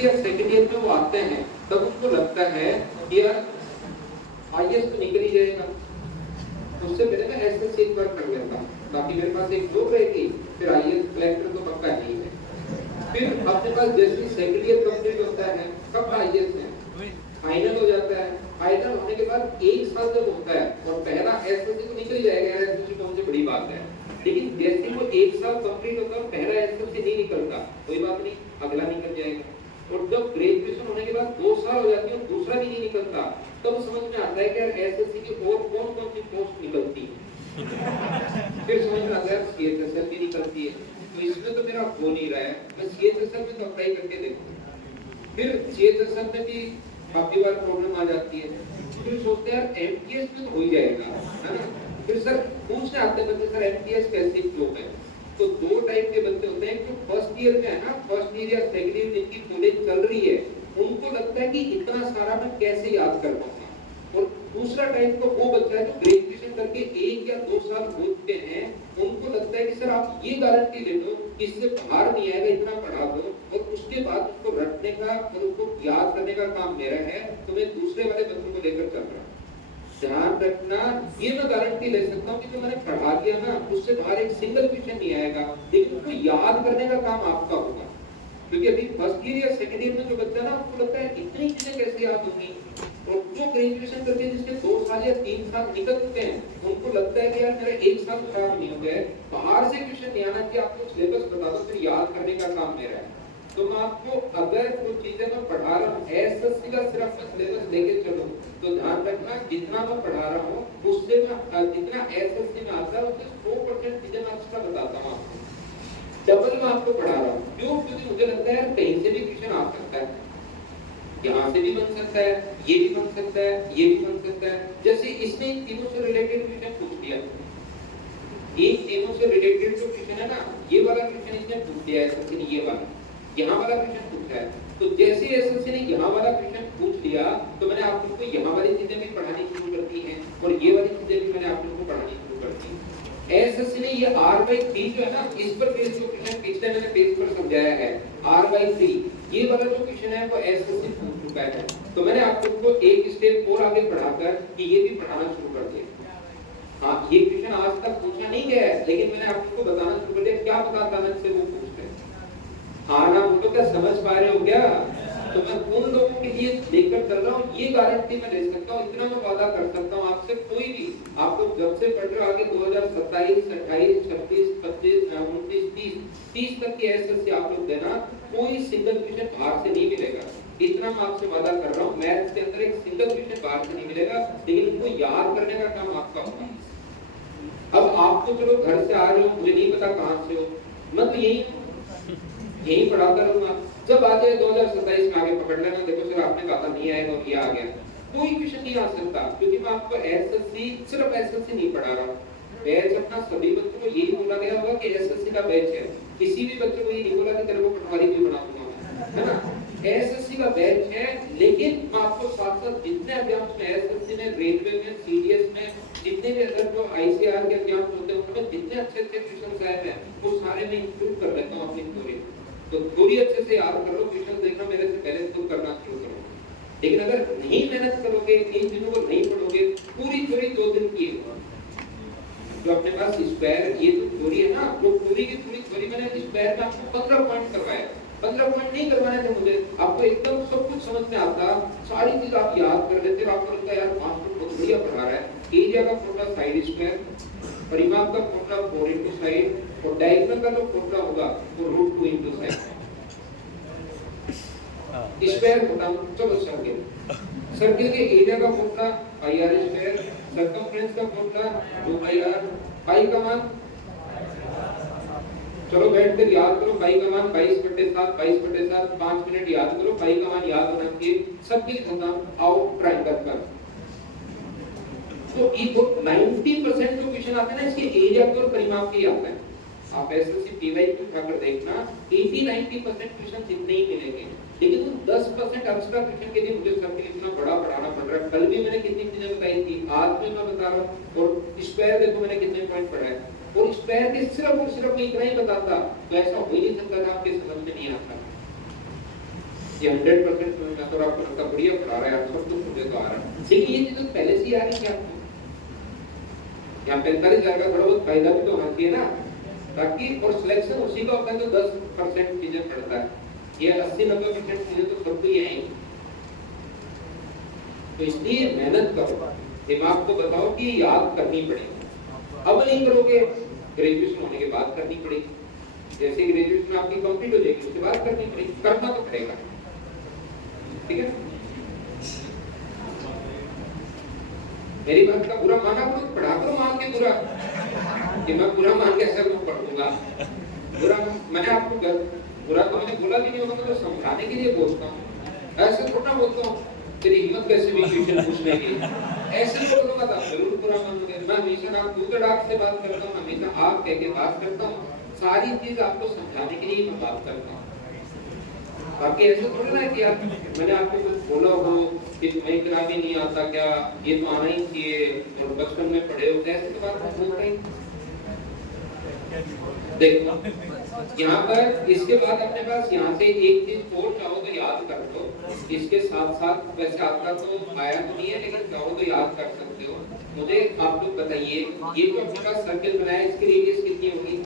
या second year में वो आते हैं तब उनको लगता है कि यार आईएएस तो निकल ही जाएगा, उससे पहले मैं एसएससी एक बार कर लेता हूँ ताकि मेरे पास एक जॉब रहेगी, फिर आईएएस कलेक्टर तो पक्का नहीं है। फिर अपने पास जैसे सेकंड ईयर कंप्लीट होता है कब आईएएस है फाइनल हो जाता है, फाइनल होने के बाद एक साल जब होता है और पहला एसएससी तो निकल जाएगा, एसएससी तो मुझे बड़ी बात है, लेकिन जैसे वो एक साल कंप्लीट होता है पहला एसएससी नहीं निकलता, कोई बात नहीं अगला निकल जाएगा। और जब ग्रेजुएशन होने के बाद 2 साल हो जाती है और दूसरा भी नहीं निकलता, तब समझ में आता है कि यार एसएससी की और कौन-कौन सी पोस्ट निकलती है। फिर समझ में आता है सीएचएसएल भी निकलती है, तो इसमें तो मेरा हो नहीं रहा है, मैं सीएचएसएल में तो अप्लाई करके देखूं। फिर सीएचएसएल में भी काफी बार प्रॉब्लम आ जाती है, फिर सोचते हैं यार एमटीएस में तो हो ही जाएगा, है ना। फिर सर पूछने आते हैं बच्चे सर एमटीएस कैसी जॉब है, तो 2 टाइप के बच्चे होते हैं, जो फर्स्ट ईयर में है ना, फर्स्ट ईयर या सेकंड ईयर जिनकी कॉलेज चल रही है, उनको लगता है कि इतना सारा मैं कैसे याद कर पाऊंगा। और दूसरा टाइप का वो बच्चा है जो ग्रेजुएशन करके 1 या 2 साल हो चुके हैं, उनको लगता है कि सर आप ये गारंटी ले दो कि इससे बाहर नहीं आएगा, इतना पढ़ा दो और उसके बाद उसको रटने का और उसको याद करने का काम मेरा है, तो मैं दूसरे वाले बच्चों को लेकर चल रहा हूं। ध्यान रखना, ये मैं गारंटी ले सकता हूँ कि जो मैंने पढ़ा दिया ना उससे बाहर एक सिंगल क्वेश्चन नहीं आएगा, लेकिन उसको याद करने का काम आपका होगा। क्योंकि अभी फर्स्ट ईयर या सेकंड ईयर में जो बच्चा ना उसको लगता है इतनी चीजें कैसे याद होंगी, और जो ग्रेजुएशन करके जिसके 2 साल या 3 साल निकल चुके हैं उनको लगता है कि यार मेरा 1 साल खराब नहीं हो गया है, बाहर से क्वेश्चन नहीं आना कि आपको सिलेबस बता दो, फिर याद करने का काम मेरा है। तो मैं आपको अगर कुछ चीजें मैं पढ़ा रहा हूँ एसएससी का सिर्फ मैं सिलेबस लेके चलूं, तो ध्यान रखना जितना मैं पढ़ा रहा हूँ उससे मैं जितना एसएससी में आता है उससे 100% चीजें मैं एक्स्ट्रा बताता हूँ आपको, डबल मैं आपको पढ़ा रहा हूँ। क्यों? क्योंकि मुझे लगता है यार कहीं से भी क्वेश्चन आ सकता है, यहाँ से भी बन सकता है, ये भी बन सकता है, ये भी बन सकता है। जैसे इसने इन तीनों से रिलेटेड क्वेश्चन पूछ लिया, इन तीनों से रिलेटेड जो क्वेश्चन है ना, ये वाला क्वेश्चन इसने पूछ लिया एसएससी ने, ये वाला यहाँ वाला क्वेश्चन पूछा है, तो जैसे एसएससी ने यहाँ वाला क्वेश्चन पूछ लिया तो मैंने आप लोगों को यहाँ वाली चीजें भी पढ़ानी शुरू कर दी हैं और ये वाली चीजें भी मैंने आप लोगों को पढ़ानी शुरू कर दी। एसएससी ने ये r/3 जो है ना, इस पर बेस्ड जो क्वेश्चन पिछले मैंने पेज पर समझाया है r/3, ये वाला जो क्वेश्चन है वो एसएससी पूछ चुका है, तो मैंने आप लोगों को एक स्टेप और आगे बढ़ाकर कि ये भी पढ़ाना शुरू कर दिया। हाँ, ये क्वेश्चन आज तक पूछा नहीं गया है, लेकिन मैंने आप लोगों को बताना शुरू कर दिया, क्या पता अचानक से वो पूछ रहे हैं। हाँ ना, वो तो क्या समझ पा रहे हो क्या? तो मैं उन लोगों के लिए लेकर चल रहा हूँ, ये गारंटी मैं ले सकता हूँ, इतना मैं वादा कर सकता हूँ आपसे, कोई भी आप लोग जब से पढ़ रहे हो आगे 2027, 28, 26, 25, 29, 30 तक की एसएससी आप लोग देना, कोई सिंगल क्वेश्चन बाहर से नहीं मिलेगा, इतना मैं आपसे वादा कर रहा हूँ। मैथ्स के अंदर एक सिंगल क्वेश्चन बाहर से नहीं मिलेगा, लेकिन उनको याद करने का काम आपका होगा। अब आप तो चलो घर से आ रहे हो, मुझे नहीं पता कहाँ से हो, मैं तो यही पढ़ाता रहूंगा, जब आ जाए 2027 में आगे पकड़ लेना, देखो सर आपने कहा था नहीं आएगा और ये आ गया, कोई क्वेश्चन नहीं आ सकता, क्योंकि मैं आपको एसएससी सिर्फ एसएससी नहीं पढ़ा रहा। बैच अपना सभी बच्चों को यही बोला गया होगा कि एसएससी का बैच है, किसी भी बच्चे को ये नहीं बोला कि तेरे को पटवारी भी बना दूंगा, है ना। एसएससी का बैच है, लेकिन मैं आपको साथ साथ जितने एग्जाम्स में एसएससी में, रेलवे में, सीडीएस में, जितने भी अदर जो आईसीआर के एग्जाम्स होते हैं उनमें जितने अच्छे क्वेश्चन आए हैं वो सारे मैं इंक्लूड कर लेता हूँ अपनी थ्योरी। तो थोड़ी अच्छे से याद कर लो, क्वेश्चन देखना मेरे से पहले खुद करना शुरू करो। लेकिन अगर नहीं मेहनत करोगे, 3 दिनों को नहीं पढ़ोगे, पूरी थ्योरी 2 दिन की है। जो अपने पास स्क्वायर ये तो थ्योरी है ना, वो पूरी की पूरी थ्योरी मैंने स्क्वायर में आपको 15 पॉइंट करवाया। 15 पॉइंट नहीं करवाने थे मुझे, आपको एकदम सब कुछ समझ में आता, सारी चीज आप याद कर लेते, आपको लगता है यार मास्टर बहुत बढ़िया पढ़ा रहा है। एरिया का फॉर्मूला साइड स्क्वायर, परिमाप का फॉर्मूला 4 into साइड, और डायगोनल का जो फॉर्मूला होगा वो √2 into साइड। स्क्वायर बताऊं, चलो सर्किल के एरिया का फॉर्मूला πr स्क्वायर, सर्कमफ्रेंस का फॉर्मूला 2πr, पाई का मान चलो बैठकर याद करो, पाई का मान 22/7, 22/7, 5 मिनट याद करो, पाई का मान याद होना चाहिए, सबके खत्म, आओ ट्रायंगल पर। तो ये 90% जो क्वेश्चन आते हैं ना इसके एरिया के और परिमाप के आता है। आप एसएससी पीवाई को उठाकर देखना, 80-90% क्वेश्चन जितने ही मिलेंगे, लेकिन उन 10% एक्स्ट्रा क्वेश्चन के लिए मुझे सर के लिए इतना बड़ा पढ़ाना पड़ रहा है। कल भी मैंने कितनी चीजें बताई थी, आज में मैं बता रहा हूँ, और स्क्वायर देखो मैंने कितने पॉइंट पढ़ाए, और स्क्वायर के सिर्फ और सिर्फ मैं इतना ही बताता तो ऐसा हो ही नहीं सकता था आपके समझ में नहीं आता। ये 100% मैं तो आपको लगता बढ़िया पढ़ा रहा है, सब कुछ मुझे तो आ रहा है, लेकिन ये चीज़ पहले से ही आ रही है आपको। यहाँ 45,000 का थोड़ा बहुत फायदा भी तो होना चाहिए ना, ताकि और सिलेक्शन उसी का होता है जो 10% चीजें पढ़ता है, ये 80-90% चीजें तो सबको ही आएंगी। तो इसलिए मेहनत करो, दिमाग को बताओ कि याद करनी पड़ेगी। अब नहीं करोगे, ग्रेजुएशन होने के बाद करनी पड़ेगी, जैसे ग्रेजुएशन आपकी कंप्लीट हो जाएगी उसके बाद करनी पड़ेगी, करना तो पड़ेगा, ठीक है। मेरी बात का बुरा माना करो, पढ़ा करो मान के बुरा, कि मैं बुरा मान के ऐसा क्यों पढ़ूंगा, बुरा मैंने आपको बुरा तो मैंने बोला भी नहीं होगा, तो समझाने के लिए बोलता हूँ, ऐसे थोड़ा बोलता हूँ तेरी हिम्मत कैसे भी क्वेश्चन पूछने की, ऐसे बोलूंगा तो आप जरूर बुरा मानोगे। मैं हमेशा आप दूर डाक से बात करता हूँ, हमेशा आप कह के बात करता हूँ, सारी चीज आपको समझाने के लिए मैं बात करता हूँ। बाकी ऐसे थोड़ा ना कि यार मैंने आपको कुछ बोला हो कि तुम्हें इतना भी नहीं आता क्या, ये तो आना ही चाहिए और बचपन में पढ़े होते, ऐसे तो बात बोलता ही। देखो यहाँ पर इसके बाद अपने पास यहाँ से एक चीज और चाहो तो याद कर लो, इसके साथ साथ वैसे आपका तो आया तो नहीं है, लेकिन चाहो तो याद कर सकते हो। मुझे आप लोग बताइए, ये जो अपने पास सर्किल बनाया इसकी रेडियस कितनी होगी?